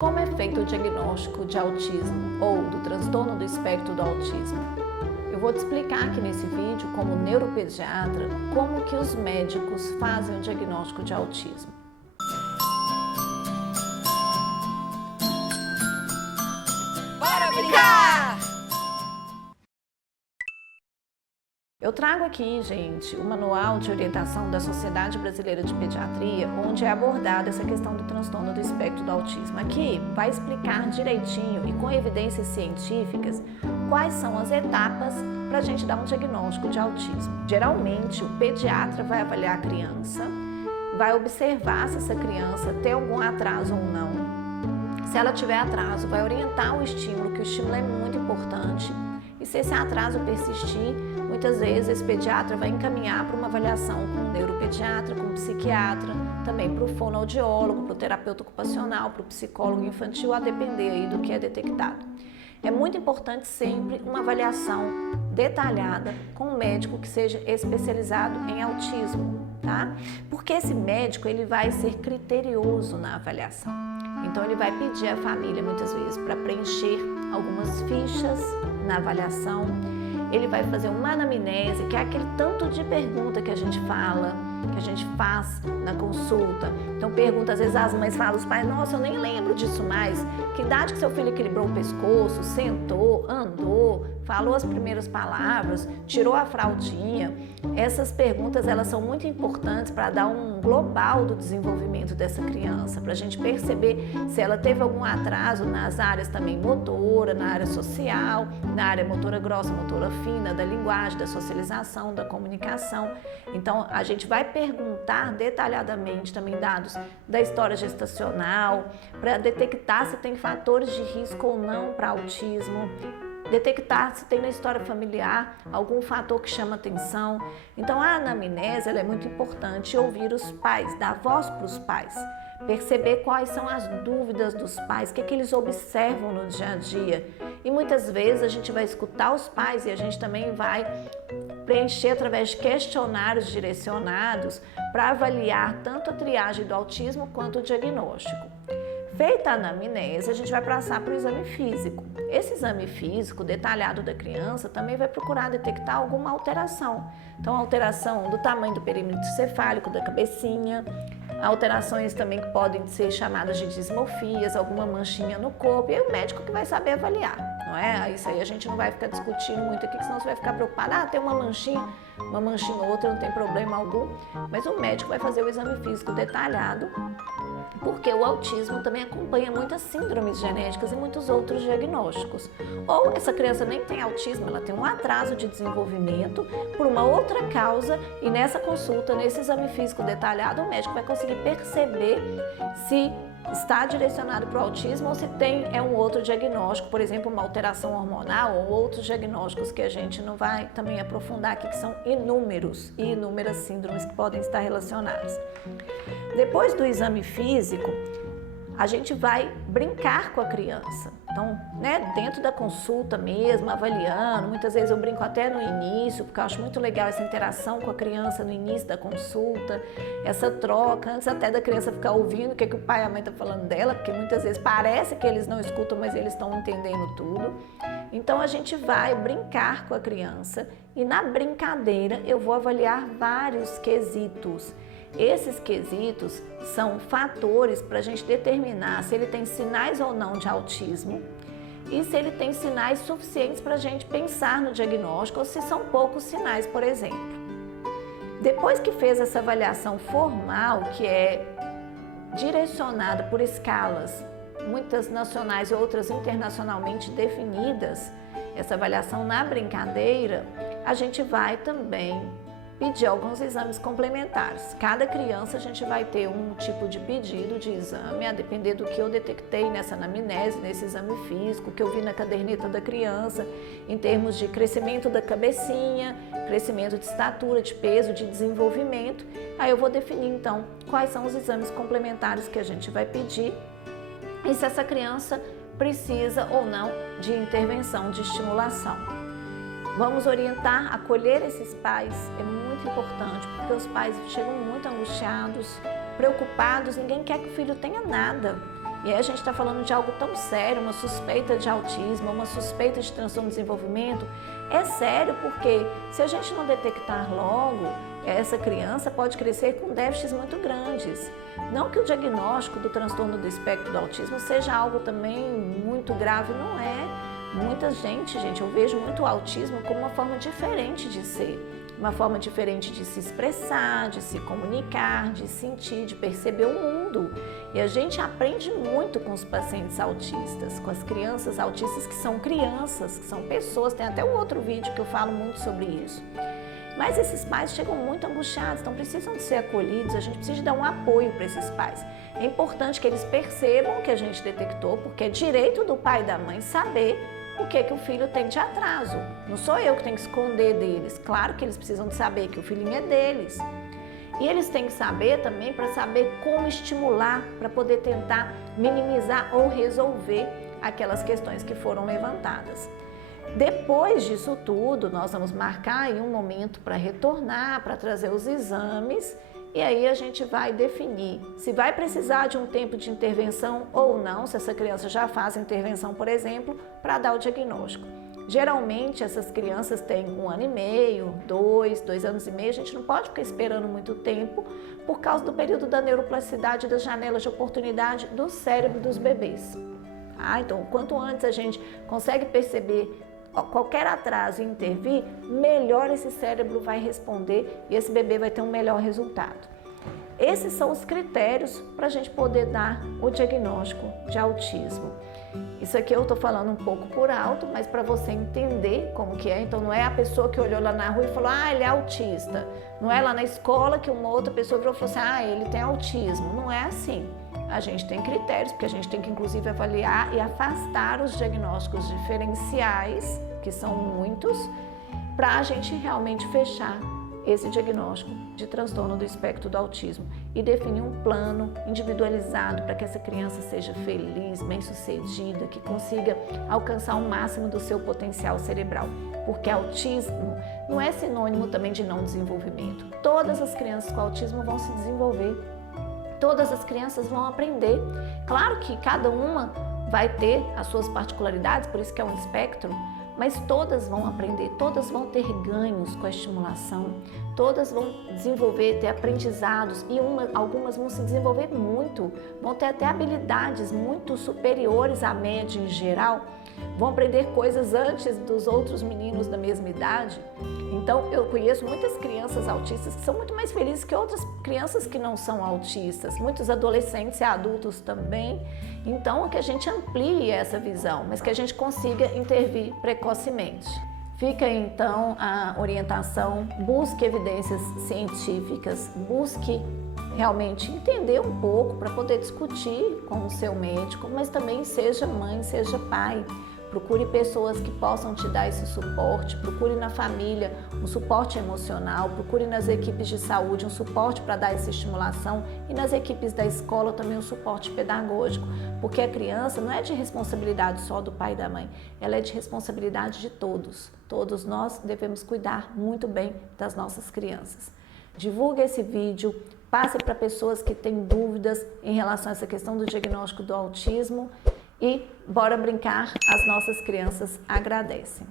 Como é feito o diagnóstico de autismo ou do transtorno do espectro do autismo? Eu vou te explicar aqui nesse vídeo, como neuropediatra, como que os médicos fazem o diagnóstico de autismo. Bora brincar! Eu trago aqui, gente, o Manual de Orientação da Sociedade Brasileira de Pediatria, onde é abordada essa questão do transtorno do espectro do autismo. Aqui vai explicar direitinho e com evidências científicas quais são as etapas para a gente dar um diagnóstico de autismo. Geralmente, o pediatra vai avaliar a criança, vai observar se essa criança tem algum atraso ou não. Se ela tiver atraso, vai orientar o estímulo, que o estímulo é muito importante. E se esse atraso persistir, muitas vezes esse pediatra vai encaminhar para uma avaliação com o neuropediatra, com o psiquiatra, também para o fonoaudiólogo, para o terapeuta ocupacional, para o psicólogo infantil, a depender aí do que é detectado. É muito importante sempre uma avaliação detalhada com um médico que seja especializado em autismo, tá? Porque esse médico, ele vai ser criterioso na avaliação. Então, ele vai pedir à família, muitas vezes, para preencher algumas fichas na avaliação. Ele vai fazer uma anamnese, que é aquele tanto de pergunta que a gente fala, que a gente faz na consulta. Então, pergunta, às vezes as mães falam, os pais, nossa, eu nem lembro disso mais. Que idade que seu filho equilibrou o pescoço, sentou, andou, falou as primeiras palavras, tirou a fraldinha? Essas perguntas, elas são muito importantes para dar um global do desenvolvimento dessa criança, para a gente perceber se ela teve algum atraso nas áreas também motora, na área social, na área motora grossa, motora fina, da linguagem, da socialização, da comunicação. Então, a gente vai perguntar detalhadamente também dados da história gestacional, para detectar se tem fatores de risco ou não para autismo, detectar se tem na história familiar algum fator que chama atenção. Então, a anamnese, ela é muito importante, ouvir os pais, dar voz para os pais, perceber quais são as dúvidas dos pais, o que eles observam no dia a dia. E muitas vezes a gente vai escutar os pais e a gente também vai preencher através de questionários direcionados para avaliar tanto a triagem do autismo quanto o diagnóstico. Feita a anamnese, a gente vai passar para o exame físico. Esse exame físico detalhado da criança também vai procurar detectar alguma alteração. Então, alteração do tamanho do perímetro cefálico, da cabecinha, alterações também que podem ser chamadas de dismorfias, alguma manchinha no corpo, e aí o médico que vai saber avaliar, não é? Isso aí a gente não vai ficar discutindo muito aqui, senão você vai ficar preocupado, tem uma manchinha ou outra, não tem problema algum, mas o médico vai fazer o exame físico detalhado, porque o autismo também acompanha muitas síndromes genéticas e muitos outros diagnósticos. Ou essa criança nem tem autismo, ela tem um atraso de desenvolvimento por uma outra causa, e nessa consulta, nesse exame físico detalhado, o médico vai conseguir perceber se está direcionado para o autismo ou se tem um outro diagnóstico, por exemplo, uma alteração hormonal ou outros diagnósticos que a gente não vai também aprofundar aqui, que são inúmeros e inúmeras síndromes que podem estar relacionadas. Depois do exame físico, a gente vai brincar com a criança. Então, dentro da consulta mesmo, avaliando, muitas vezes eu brinco até no início, porque eu acho muito legal essa interação com a criança no início da consulta, essa troca, antes até da criança ficar ouvindo o que o pai e a mãe estão falando dela, porque muitas vezes parece que eles não escutam, mas eles estão entendendo tudo. Então, a gente vai brincar com a criança e na brincadeira eu vou avaliar vários quesitos. Esses quesitos são fatores para a gente determinar se ele tem sinais ou não de autismo e se ele tem sinais suficientes para a gente pensar no diagnóstico ou se são poucos sinais, por exemplo. Depois que fez essa avaliação formal, que é direcionada por escalas, muitas nacionais e outras internacionalmente definidas, essa avaliação na brincadeira, a gente vai também pedir alguns exames complementares. Cada criança a gente vai ter um tipo de pedido de exame, a depender do que eu detectei nessa anamnese, nesse exame físico, que eu vi na caderneta da criança, em termos de crescimento da cabecinha, crescimento de estatura, de peso, de desenvolvimento. Aí eu vou definir então quais são os exames complementares que a gente vai pedir e se essa criança precisa ou não de intervenção de estimulação. Vamos orientar, acolher esses pais, é muito importante, porque os pais chegam muito angustiados, preocupados, ninguém quer que o filho tenha nada. E aí a gente está falando de algo tão sério, uma suspeita de autismo, uma suspeita de transtorno de desenvolvimento. É sério porque se a gente não detectar logo, essa criança pode crescer com déficits muito grandes. Não que o diagnóstico do transtorno do espectro do autismo seja algo também muito grave, não é. Muita gente, eu vejo muito o autismo como uma forma diferente de ser. Uma forma diferente de se expressar, de se comunicar, de sentir, de perceber o mundo. E a gente aprende muito com os pacientes autistas, com as crianças autistas que são crianças, que são pessoas. Tem até um outro vídeo que eu falo muito sobre isso. Mas esses pais chegam muito angustiados, então precisam de ser acolhidos, a gente precisa dar um apoio para esses pais. É importante que eles percebam o que a gente detectou, porque é direito do pai e da mãe saber o que o filho tem de atraso. Não sou eu que tenho que esconder deles. Claro que eles precisam de saber que o filhinho é deles. E eles têm que saber também para saber como estimular, para poder tentar minimizar ou resolver aquelas questões que foram levantadas. Depois disso tudo, nós vamos marcar aí um momento para retornar, para trazer os exames. E aí a gente vai definir se vai precisar de um tempo de intervenção ou não, se essa criança já faz intervenção, por exemplo, para dar o diagnóstico. Geralmente essas crianças têm 1 ano e meio, 2 anos e meio, a gente não pode ficar esperando muito tempo por causa do período da neuroplasticidade e das janelas de oportunidade do cérebro dos bebês. Então, quanto antes a gente consegue perceber qualquer atraso e intervir, melhor esse cérebro vai responder e esse bebê vai ter um melhor resultado. Esses são os critérios para a gente poder dar o diagnóstico de autismo. Isso aqui eu estou falando um pouco por alto, mas para você entender como que é. Então não é a pessoa que olhou lá na rua e falou, ele é autista. Não é lá na escola que uma outra pessoa virou e falou assim, ele tem autismo. Não é assim. A gente tem critérios, porque a gente tem que inclusive avaliar e afastar os diagnósticos diferenciais, que são muitos, para a gente realmente fechar esse diagnóstico de transtorno do espectro do autismo e definir um plano individualizado para que essa criança seja feliz, bem-sucedida, que consiga alcançar o máximo do seu potencial cerebral. Porque autismo não é sinônimo também de não desenvolvimento. Todas as crianças com autismo vão se desenvolver. Todas as crianças vão aprender. Claro que cada uma vai ter as suas particularidades, por isso que é um espectro, mas todas vão aprender, todas vão ter ganhos com a estimulação, todas vão desenvolver, ter aprendizados e algumas vão se desenvolver muito, vão ter até habilidades muito superiores à média em geral, vão aprender coisas antes dos outros meninos da mesma idade. Então, eu conheço muitas crianças autistas que são muito mais felizes que outras crianças que não são autistas, muitos adolescentes e adultos também. Então, que a gente amplie essa visão, mas que a gente consiga intervir precocemente. Fica então a orientação, busque evidências científicas, busque realmente entender um pouco para poder discutir com o seu médico, mas também seja mãe, seja pai. Procure pessoas que possam te dar esse suporte, procure na família um suporte emocional, procure nas equipes de saúde um suporte para dar essa estimulação e nas equipes da escola também um suporte pedagógico, porque a criança não é de responsabilidade só do pai e da mãe, ela é de responsabilidade de todos. Todos nós devemos cuidar muito bem das nossas crianças. Divulgue esse vídeo, passe para pessoas que têm dúvidas em relação a essa questão do diagnóstico do autismo. E bora brincar, as nossas crianças agradecem.